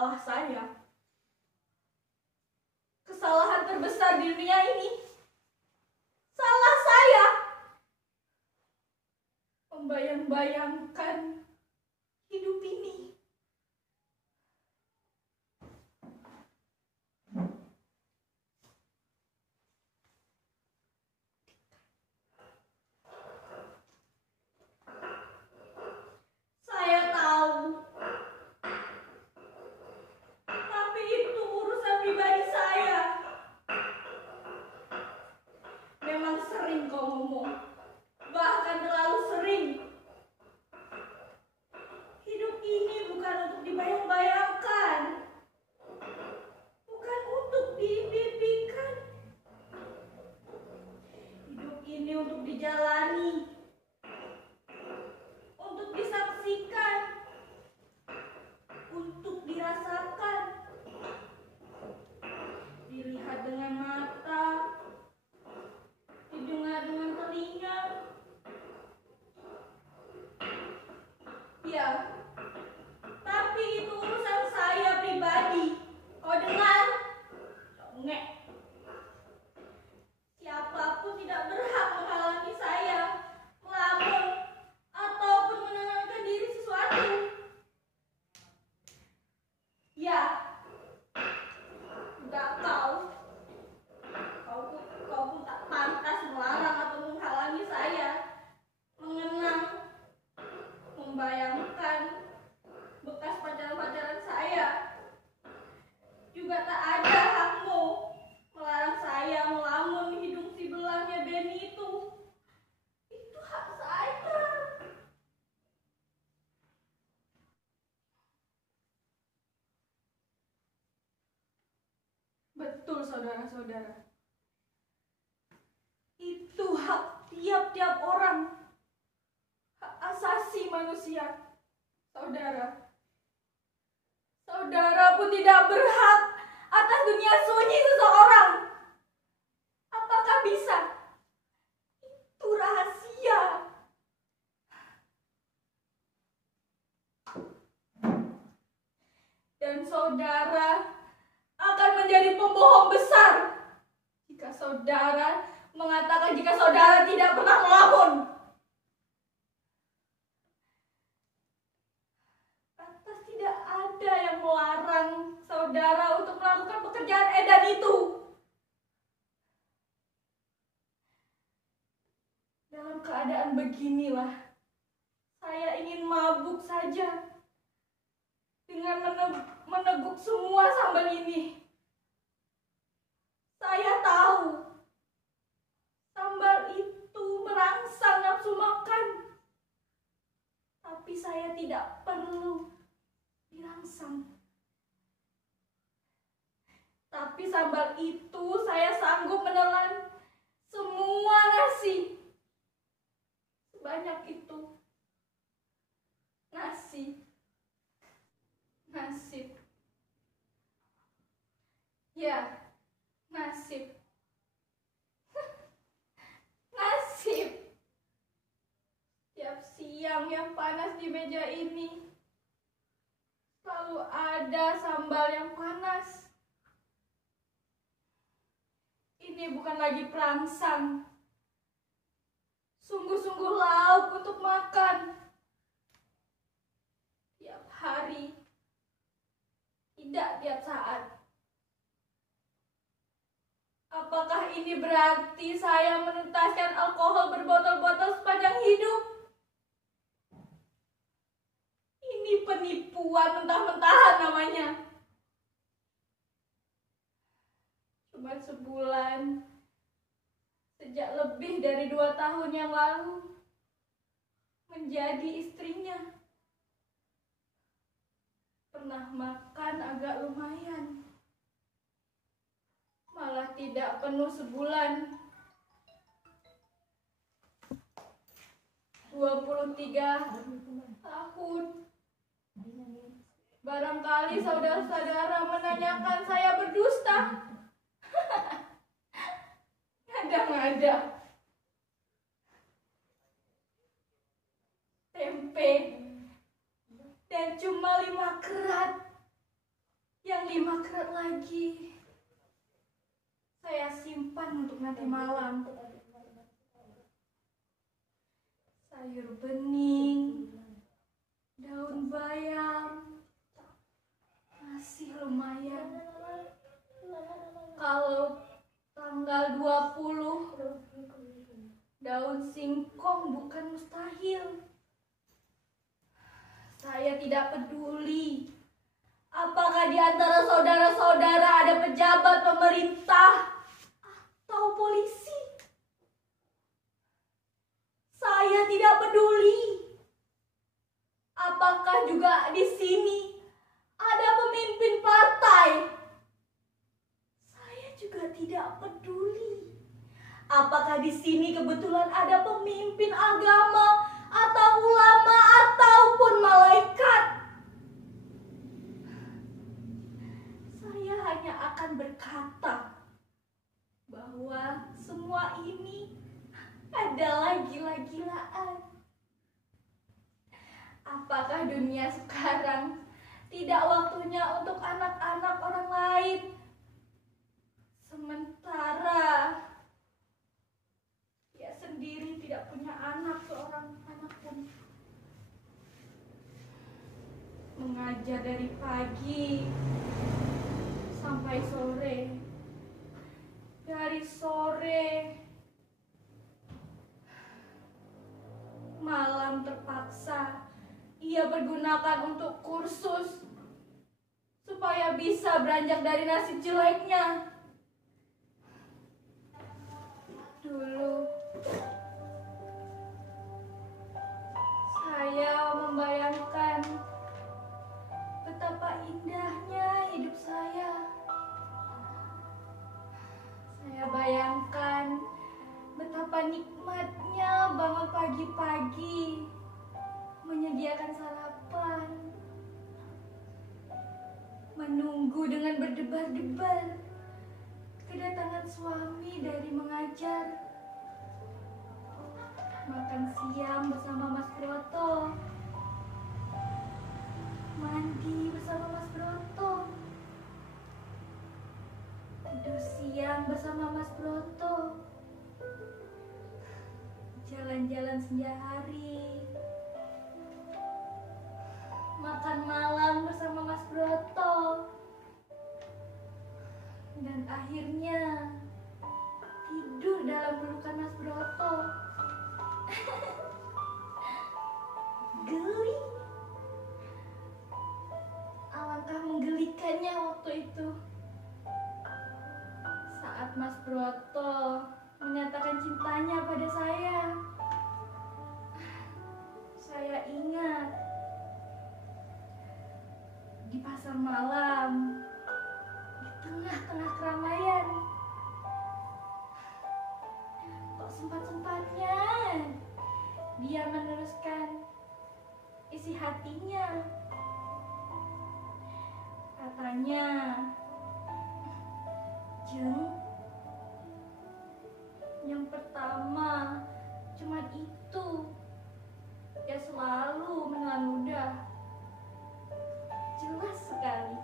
salah saya. Kesalahan terbesar di dunia ini. Salah saya. Membayang-bayangkan hidup ini. Saya tahu. Tapi itu urusan pribadi saya. Memang sering kau ngomong. Bahkan terlalu sering. Hidup ini bukan untuk dibayang-bayangkan. Bukan untuk dimimpikan. Hidup ini untuk dijalani. Untuk disaksikan. Untuk dirasakan. Dilihat dengan mata. Didengar dengan telinga. Ya, tapi itu urusan saya pribadi. Kau dengar? Congek. Siapapun tidak berhak menghalangi saya melamun ataupun menenangkan diri sesuatu. Ya, enggak kau. Kau pun tak pantas melarang atau menghalangi saya mengenang, membayangkan bekas pacaran-pacaran saya. Juga tak ada hakmu melarang saya melamun hidung si belahnya Benny itu. Itu hak saya. Betul, saudara-saudara. Itu hak tiap-tiap orang. Hak asasi manusia. Saudara. Saudara pun tidak berhak atas dunia sunyi seseorang. Apakah bisa? Itu rahasia. Dan saudara akan menjadi pembohong besar jika saudara mengatakan jika saudara tidak pernah melamun. Lantas tidak ada yang melarang saudara untuk melakukan pekerjaan edan itu. Dalam keadaan beginilah, saya ingin mabuk saja dengan meneguk semua sambal ini. Saya tahu sambal itu merangsang nafsu makan. Tapi saya tidak perlu dirangsang. Tapi sambal itu saya sanggup menelan semua nasi. Sebanyak itu. Nasi. Nasib. Ya, nasib. Nasib. Tiap siang yang panas di meja ini, selalu ada sambal yang panas. Ini bukan lagi perangsang. Sungguh-sungguh lauk untuk makan. Tiap hari. Tidak tiap saat. Apakah ini berarti saya menuntaskan alkohol berbotol-botol sepanjang hidup? Ini penipuan mentah-mentahan namanya. Cuma sebulan, sejak lebih dari 2 tahun yang lalu, menjadi istrinya. Pernah makan agak lumayan. Malah tidak penuh sebulan. 23 tahun. Barangkali saudara-saudara menanyakan saya berdusta. Ngada-ngada. Tempe. Dan cuma 5 kerat. Yang 5 kerat lagi saya simpan untuk nanti malam. Sayur bening, daun bayam, masih lumayan. Kalau tanggal 20, daun singkong bukan mustahil. Saya tidak peduli apakah di antara saudara-saudara ada pejabat pemerintah atau polisi. Saya tidak peduli apakah juga di sini ada pemimpin partai. Saya juga tidak peduli apakah di sini kebetulan ada pemimpin agama atau ulama ataupun malaikat. Saya hanya akan berkata bahwa semua ini adalah gila-gilaan. Apakah dunia sekarang tidak waktunya untuk anak-anak orang lain? Sementara dia sendiri tidak punya anak, seorang anak pun. Mengajar dari pagi sampai sore. Dari sore malam terpaksa ia pergunakan untuk kursus supaya bisa beranjak dari nasib jeleknya. Dulu saya membayangkan betapa indahnya hidup saya. Saya bayangkan betapa nikmatnya bangun pagi-pagi, menyediakan sarapan, menunggu dengan berdebar-debar kedatangan suami dari mengajar, makan siang bersama Mas Broto, mandi bersama Mas Broto, tidur siang bersama Mas Broto, jalan-jalan senja hari, makan malam bersama Mas Broto, dan akhirnya tidur dalam pelukan Mas Broto. Geli. Alangkah menggelikannya waktu itu saat Mas Broto menyatakan cintanya pada saya. Saya ingat di pasar malam, di tengah-tengah keramaian, kok sempat-sempatnya dia meneruskan isi hatinya. Katanya, "Jeng, yang pertama cuma itu, ya selalu menelan ludah." Jelas sekali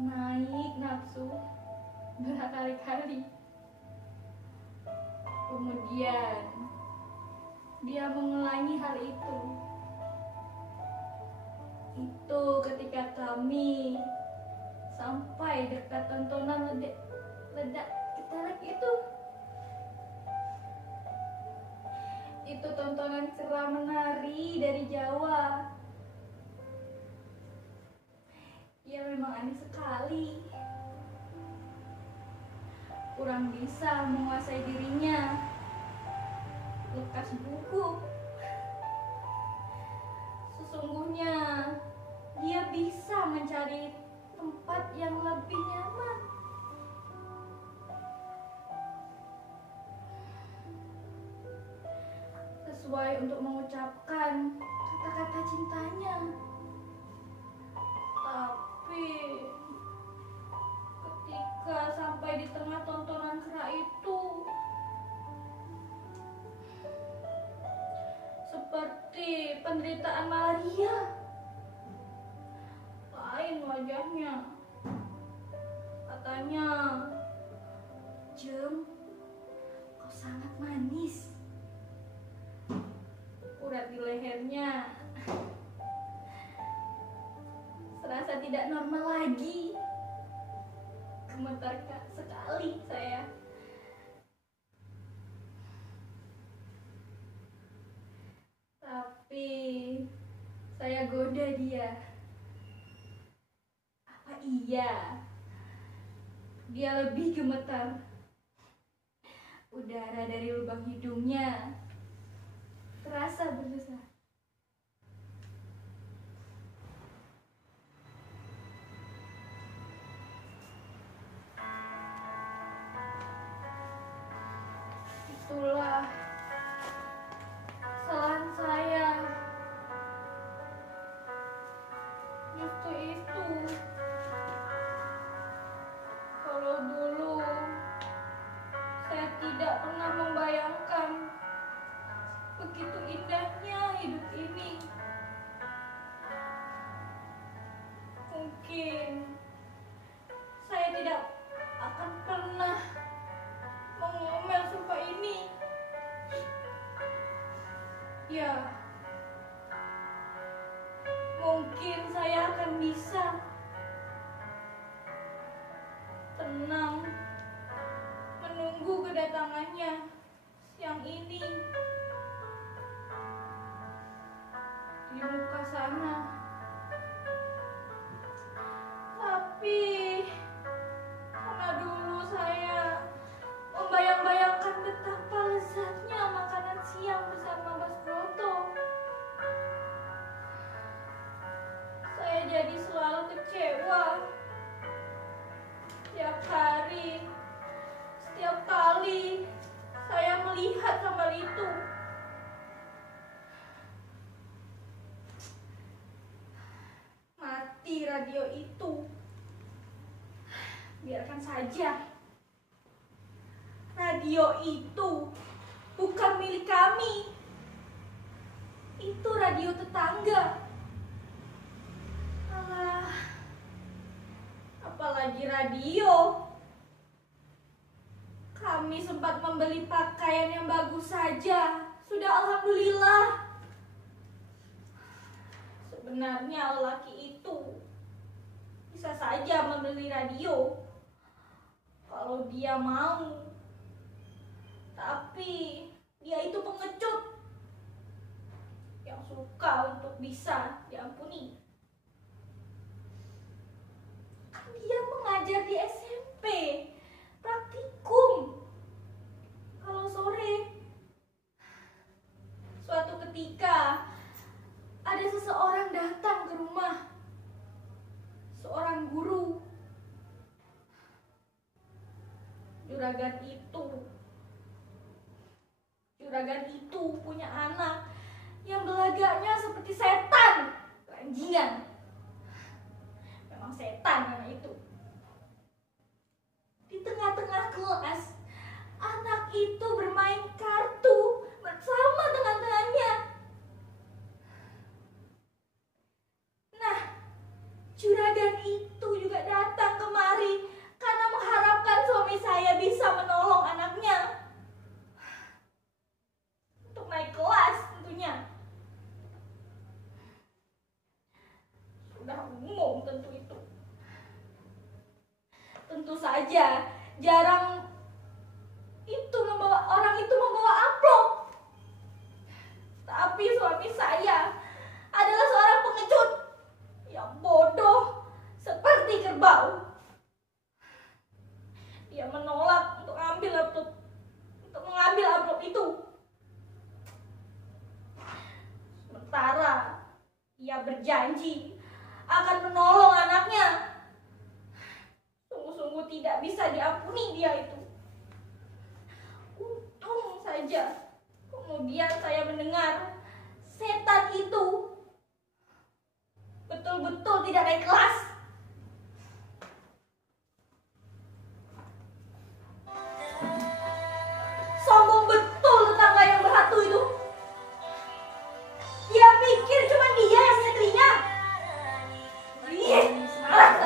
naik nafsu berkali-kali. Kemudian dia mengulangi hal itu. Itu ketika kami sampai dekat tontonan ledak ketelek itu. Itu tontonan kera menari dari Jawa. Ia memang aneh sekali. Kurang bisa menguasai dirinya. Lekas gugup. Sesungguhnya dia bisa mencari tempat yang lebih nyaman. Sesuai untuk mengucapkan kata-kata cintanya. Tapi ketika sampai di tengah tontonan kera itu, seperti penderitaan malaria. wajahnya. Katanya, "Jem, kau sangat manis." Urat di lehernya serasa tidak normal lagi. Gemetar sekali saya. Tapi saya goda dia. Apa iya dia lebih gemetar? Udara dari lubang hidungnya terasa berdesak. Itulah kesalahan saya. Justru itu. Kalau dulu saya tidak pernah membayangkan begitu indahnya hidup ini. Mungkin saya tidak akan pernah mengomel seperti ini. Ya, mungkin saya akan bisa tenang menunggu kedatangannya siang ini. Di muka sana. Tapi karena dulu saya membayang-bayangkan betapa lezatnya makanan siang bersama Mas Broto, saya jadi selalu kecewa. Setiap kali saya melihat sambal itu. Mati radio itu. Biarkan saja. Radio itu bukan milik kami. Itu radio tetangga. Alah, apalagi radio. Kami sempat membeli pakaian yang bagus saja. Sudah alhamdulillah. Sebenarnya lelaki itu bisa saja membeli radio kalau dia mau. Tapi dia itu pengecut yang suka untuk bisa diampuni. Kan dia mengajar di SMP, praktikum. Kalau sore, suatu ketika ada seseorang datang ke rumah, seorang guru. Juragan itu punya anak yang belagaknya seperti setan, ranjingan. Memang setan anak itu. Di tengah-tengah kelas, anak itu bermain kartu bersama teman-temannya. Nah, juragan itu juga datang kemari karena mengharapkan suami saya bisa menolong anaknya untuk naik kelas tentunya. Sudah umum tentu itu. Tentu saja jarang orang itu membawa amplop. Tapi suami saya adalah seorang pengecut yang bodoh seperti kerbau. Dia menolak untuk mengambil amplop itu. Sementara ia berjanji akan menolong anaknya. Sungguh-sungguh tidak bisa diampuni dia itu. Untung saja kemudian saya mendengar setan itu betul-betul tidak naik kelas. Sombong betul tetangga yang berhatu itu. Dia pikir cuma dia yang punya telinga. Ih, semangat.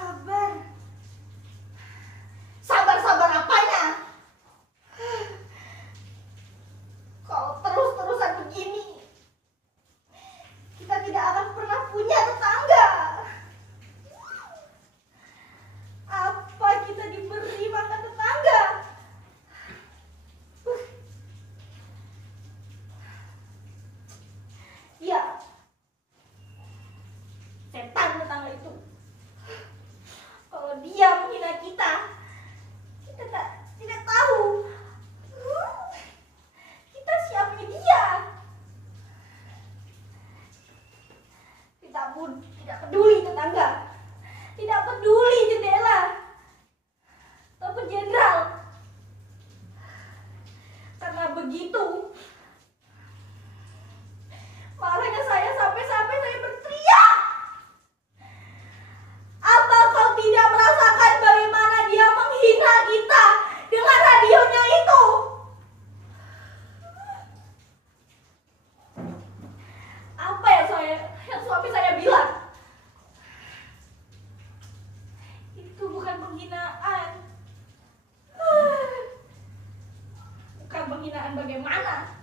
sabar. Sabar-sabar apanya? Kalau terus-terusan begini, kita tidak akan pernah punya tetangga. Apa kita diberi makan tetangga? Ya, setan tetangga itu. Kalau dia menghina kita, kita tidak tahu kita siapnya dia. Tidak peduli tetangga, tidak peduli jendela ataupun jenderal. Karena begitu, makanya saya sampai-sampai saya berteriak. Apa kau tidak merasakan bagaimana dia menghina kita dengan radionya itu? Apa yang suami saya bilang? Itu bukan penghinaan. Bukan penghinaan bagaimana?